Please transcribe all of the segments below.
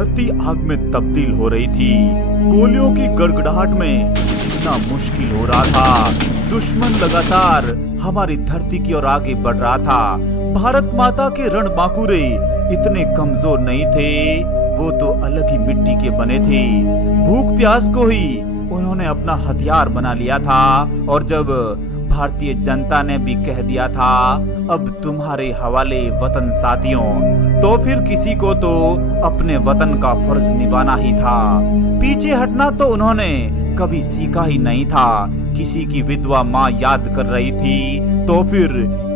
धरती आग में तब्दील हो रही थी। गोलियों की गड़गड़ाहट में जीना मुश्किल हो रहा था। दुश्मन लगातार हमारी धरती की ओर आगे बढ़ रहा था। भारत माता के रणबांकुरे इतने कमजोर नहीं थे, वो तो अलग ही मिट्टी के बने थे। भूख प्यास को ही उन्होंने अपना हथियार बना लिया था। और जब भारतीय जनता ने भी कह दिया था अब तुम्हारे हवाले वतन साथियों, तो फिर किसी को तो अपने वतन का फर्ज निभाना ही था। पीछे हटना तो उन्होंने कभी सीखा ही नहीं था। किसी की विधवा माँ याद कर रही थी तो फिर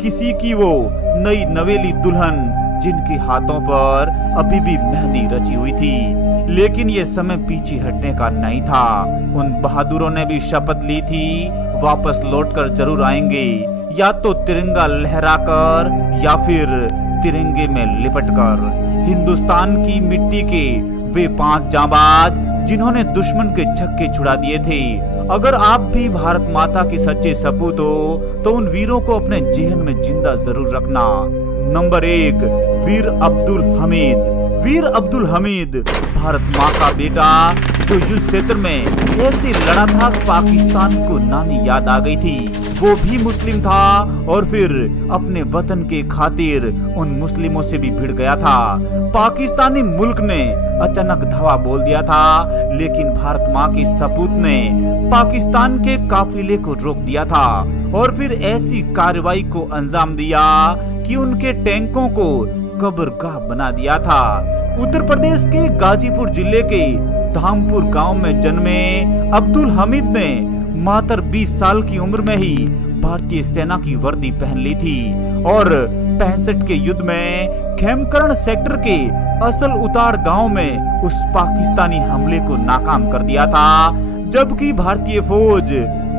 किसी की वो नई नवेली दुल्हन जिनके हाथों पर अभी भी मेहंदी रची हुई थी। लेकिन ये समय पीछे हटने का नहीं था। उन बहादुरों ने भी शपथ ली थी वापस लौटकर जरूर आएंगे, या तो तिरंगा लहराकर या फिर तिरंगे में लिपटकर। हिंदुस्तान की मिट्टी के वे 5 जांबाज जिन्होंने दुश्मन के छक्के छुड़ा दिए थे। अगर आप भी भारत माता के सच्चे सपूत हो तो उन वीरों को अपने जेहन में जिंदा जरूर रखना। नंबर 1, वीर अब्दुल हमीद। वीर अब्दुल हमीद भारत माँ का बेटा जो युद्ध क्षेत्र में ऐसे लड़ा था पाकिस्तान को नानी याद आ गई थी। वो भी मुस्लिम था और फिर अपने वतन के खातिर उन मुस्लिमों से भी भिड़ गया था। पाकिस्तानी मुल्क ने अचानक धावा बोल दिया था, लेकिन भारत माँ के सपूत ने पाकिस्तान के काफिले को रोक दिया था और फिर ऐसी कार्रवाई को अंजाम दिया कि उनके टैंकों को कब्रगाह बना दिया था। उत्तर प्रदेश के गाजीपुर जिले के धामपुर गांव में जन्मे अब्दुल हमीद ने मात्र 20 साल की उम्र में ही भारतीय सेना की वर्दी पहन ली थी और 65 के युद्ध में खेमकरण सेक्टर के असल उतार गांव में उस पाकिस्तानी हमले को नाकाम कर दिया था, जबकि भारतीय फौज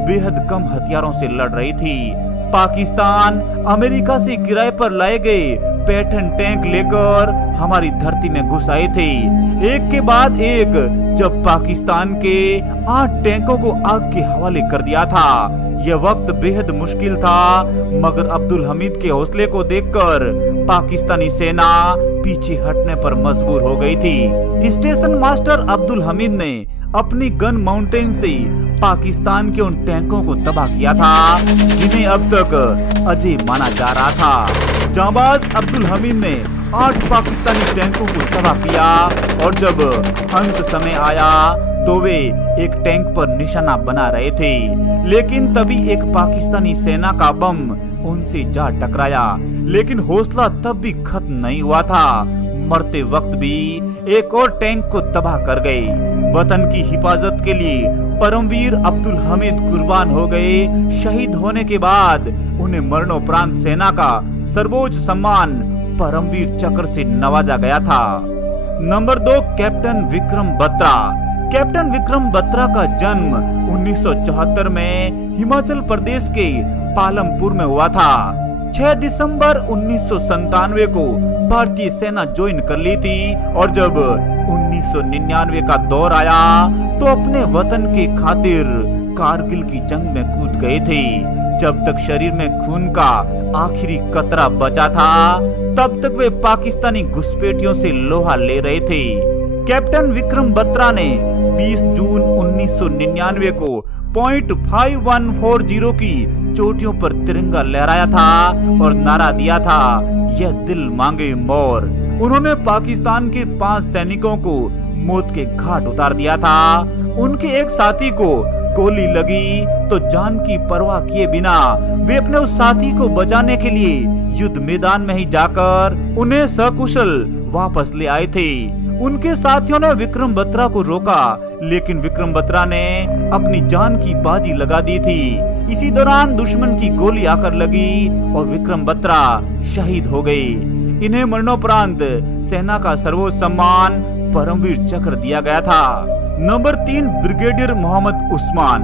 बेहद कम हथियारों से लड़ रही थी। पाकिस्तान अमेरिका से किराए पर लाए गए पैटर्न टैंक लेकर हमारी धरती में घुस आए थे। एक के बाद एक जब पाकिस्तान के 8 टैंकों को आग के हवाले कर दिया था। यह वक्त बेहद मुश्किल था, मगर अब्दुल हमीद के हौसले को देखकर पाकिस्तानी सेना पीछे हटने पर मजबूर हो गई थी। स्टेशन मास्टर अब्दुल हमीद ने अपनी गन माउंटेन से पाकिस्तान के उन टैंकों को तबाह किया था जिन्हें अब तक अजय माना जा रहा था। जांबाज अब्दुल हमीद ने 8 पाकिस्तानी टैंकों को तबाह किया और जब अंत समय आया तो वे एक टैंक पर निशाना बना रहे थे, लेकिन तभी एक पाकिस्तानी सेना का बम उनसे जा टकराया। लेकिन हौसला तब भी खत्म नहीं हुआ था। मरते वक्त भी एक और टैंक को तबाह कर गए। वतन की हिफाजत के लिए परमवीर अब्दुल हमीद कुर्बान हो गए। शहीद होने के बाद उन्हें मरणोपरांत सेना का सर्वोच्च सम्मान परमवीर चक्र से नवाजा गया था। Number 2, captain Vikram Batra. Captain Vikram Batra का जन्म 1974 में हिमाचल प्रदेश के पालमपुर में हुआ था। 6 दिसंबर 1997 को भारतीय सेना ज्वाइन कर ली थी और जब 1999 का दौर आया तो अपने वतन के खातिर कारगिल की जंग में कूद गए थे। जब तक शरीर में खून का आखिरी कतरा बचा था तब तक वे पाकिस्तानी घुसपैठियों से लोहा ले रहे थे। कैप्टन विक्रम बत्रा ने 20 जून 1999 को .5140 की चोटियों पर तिरंगा लहराया था और नारा दिया था, यह दिल मांगे मोर। उन्होंने पाकिस्तान के 5 सैनिकों को मौत के घाट उतार दिया था। उनके एक साथी को गोली लगी तो जान की परवाह किए बिना वे अपने उस साथी को बचाने के लिए युद्ध मैदान में ही जाकर उन्हें सकुशल वापस ले आए थे। उनके साथियों ने विक्रम बत्रा को रोका, लेकिन विक्रम बत्रा ने अपनी जान की बाजी लगा दी थी। इसी दौरान दुश्मन की गोली आकर लगी और विक्रम बत्रा शहीद हो गए। इन्हें मरणोपरांत सेना का सर्वोच्च सम्मान परमवीर चक्र दिया गया था। नंबर 3, ब्रिगेडियर मोहम्मद उस्मान,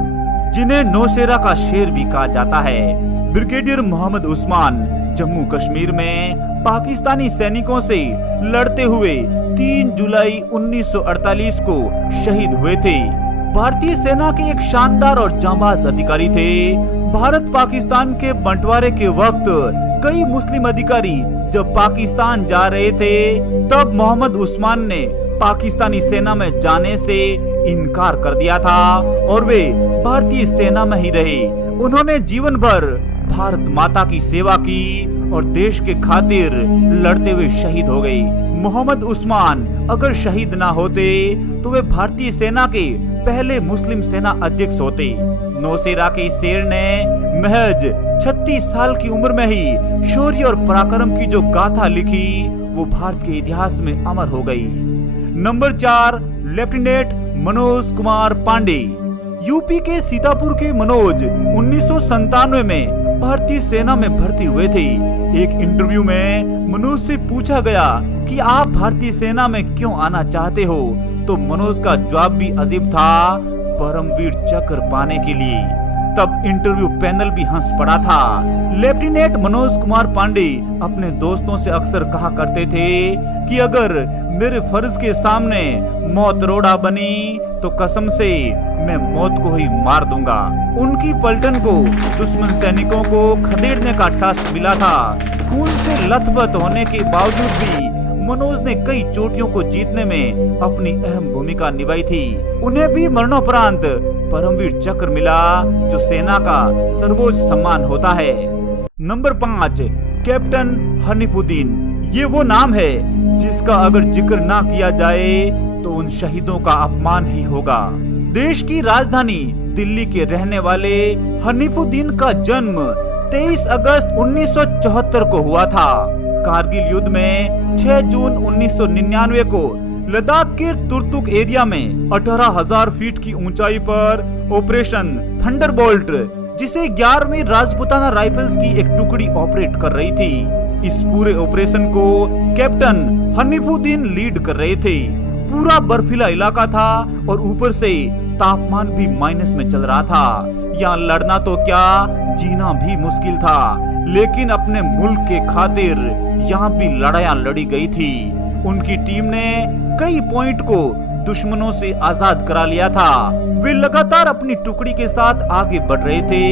जिन्हें नौशेरा का शेर भी कहा जाता है। ब्रिगेडियर मोहम्मद उस्मान जम्मू कश्मीर में पाकिस्तानी सैनिकों से लड़ते हुए 3 जुलाई 1948 को शहीद हुए थे। भारतीय सेना के एक शानदार और जांबाज अधिकारी थे। भारत पाकिस्तान के बंटवारे के वक्त कई मुस्लिम अधिकारी जब पाकिस्तान जा रहे थे तब मोहम्मद उस्मान ने पाकिस्तानी सेना में जाने से इनकार कर दिया था और वे भारतीय सेना में ही रहे। उन्होंने जीवन भर भारत माता की सेवा की और देश के खातिर लड़ते हुए शहीद हो गए। मोहम्मद उस्मान अगर शहीद ना होते तो वे भारतीय सेना के पहले मुस्लिम सेना अध्यक्ष होते। नौसेना के शेर ने महज 36 साल की उम्र में ही शौर्य और पराक्रम की जो गाथा लिखी वो भारत के इतिहास में अमर हो गई। Number 4, lieutenant Manoj Kumar Pandey. UP के सीतापुर के मनोज 1997 में भारतीय सेना में भर्ती हुए थे। एक इंटरव्यू में मनोज से पूछा गया कि आप भारतीय सेना में क्यों आना चाहते हो, तो मनोज का जवाब भी अजीब था, परमवीर चक्र पाने के लिए। तब इंटरव्यू पैनल भी हंस पड़ा था। लेफ्टिनेंट मनोज कुमार पांडे अपने दोस्तों से अक्सर कहा करते थे कि अगर मेरे फर्ज के सामने मौत रोड़ा बनी तो कसम से मैं मौत को ही मार दूंगा। उनकी पलटन को दुश्मन सैनिकों को खदेड़ने का टास्क मिला था। खून से लथपथ होने के बावजूद भी मनोज ने कई चोटियों को जीतने में अपनी अहम भूमिका निभाई थी। उन्हें भी मरणोपरांत परमवीर चक्र मिला, जो सेना का सर्वोच्च सम्मान होता है। Number 5, captain Hanifuddin. ये वो नाम है जिसका अगर जिक्र ना किया जाए तो उन शहीदों का अपमान ही होगा। देश की राजधानी दिल्ली के रहने वाले हनीफुद्दीन का जन्म 23 अगस्त 1974 को हुआ था। कारगिल युद्ध में 6 जून 1999 को लद्दाख के तुर्तुक एरिया में 18,000 फीट की ऊंचाई पर ऑपरेशन थंडरबोल्ट, जिसे 11वीं राजपुताना राइफल्स की एक टुकड़ी ऑपरेट कर रही थी। इस पूरे ऑपरेशन को कैप्टन हनीफुद्दीन लीड कर रहे थे। पूरा बर्फीला इलाका था और ऊपर से तापमान भी माइनस में चल रहा था। यहाँ लड़ना तो क्या, जीना भी मुश्किल था। लेकिन अपने मुल्क के खातिर यहाँ भी लड़ाइयाँ लड़ी गई थी। उनकी टीम ने कई पॉइंट को दुश्मनों से आजाद करा लिया था। वे लगातार अपनी टुकड़ी के साथ आगे बढ़ रहे थे।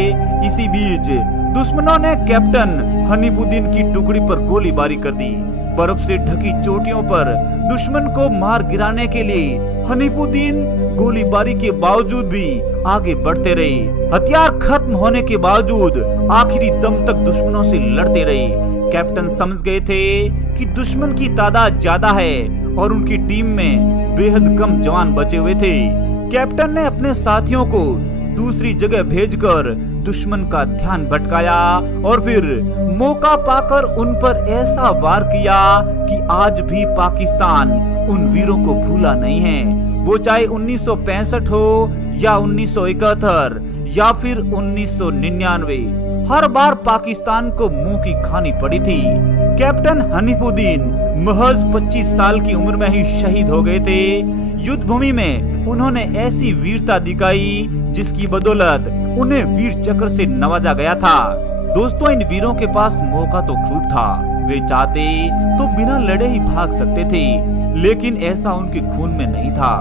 इसी बीच दुश्मनों ने कैप्टन हनीफुद्दीन की टुकड़ी पर गोलीबारी कर दी। बर्फ से ढकी चोटियों पर दुश्मन को मार गिराने के लिए हनीफुद्दीन गोलीबारी के बावजूद भी आगे बढ़ते रहे। हथियार खत्म होने के बावजूद आखिरी दम तक दुश्मनों से लड़ते रहे। कैप्टन समझ गए थे कि दुश्मन की तादाद ज्यादा है और उनकी टीम में बेहद कम जवान बचे हुए थे। कैप्टन ने अपने साथियों को दूसरी जगह भेजकर दुश्मन का ध्यान भटकाया और फिर मौका पाकर उन पर ऐसा वार किया कि आज भी पाकिस्तान उन वीरों को भूला नहीं है। वो चाहे 1965 हो या 1971 या फिर 1999, हर बार पाकिस्तान को मुंह की खानी पड़ी थी। कैप्टन हनीफुद्दीन महज 25 साल की उम्र में ही शहीद हो गए थे। युद्ध भूमि में उन्होंने ऐसी वीरता दिखाई जिसकी बदौलत उन्हें वीर चक्र से नवाजा गया था। दोस्तों, इन वीरों के पास मौका तो खूब था। वे चाहते तो बिना लड़े ही भाग सकते थे, लेकिन ऐसा उनके खून में नहीं था।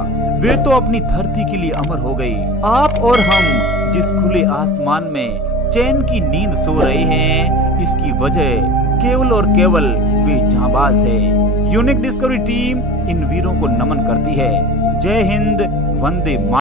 वे तो अपनी धरती के लिए अमर हो गए। आप और हम जिस खुले आसमान में चैन की नींद सो रहे हैं, इसकी वजह केवल और केवल वे जांबाज है। यूनिक डिस्कवरी टीम इन वीरों को नमन करती है। जय हिंद, वंदे मातरम।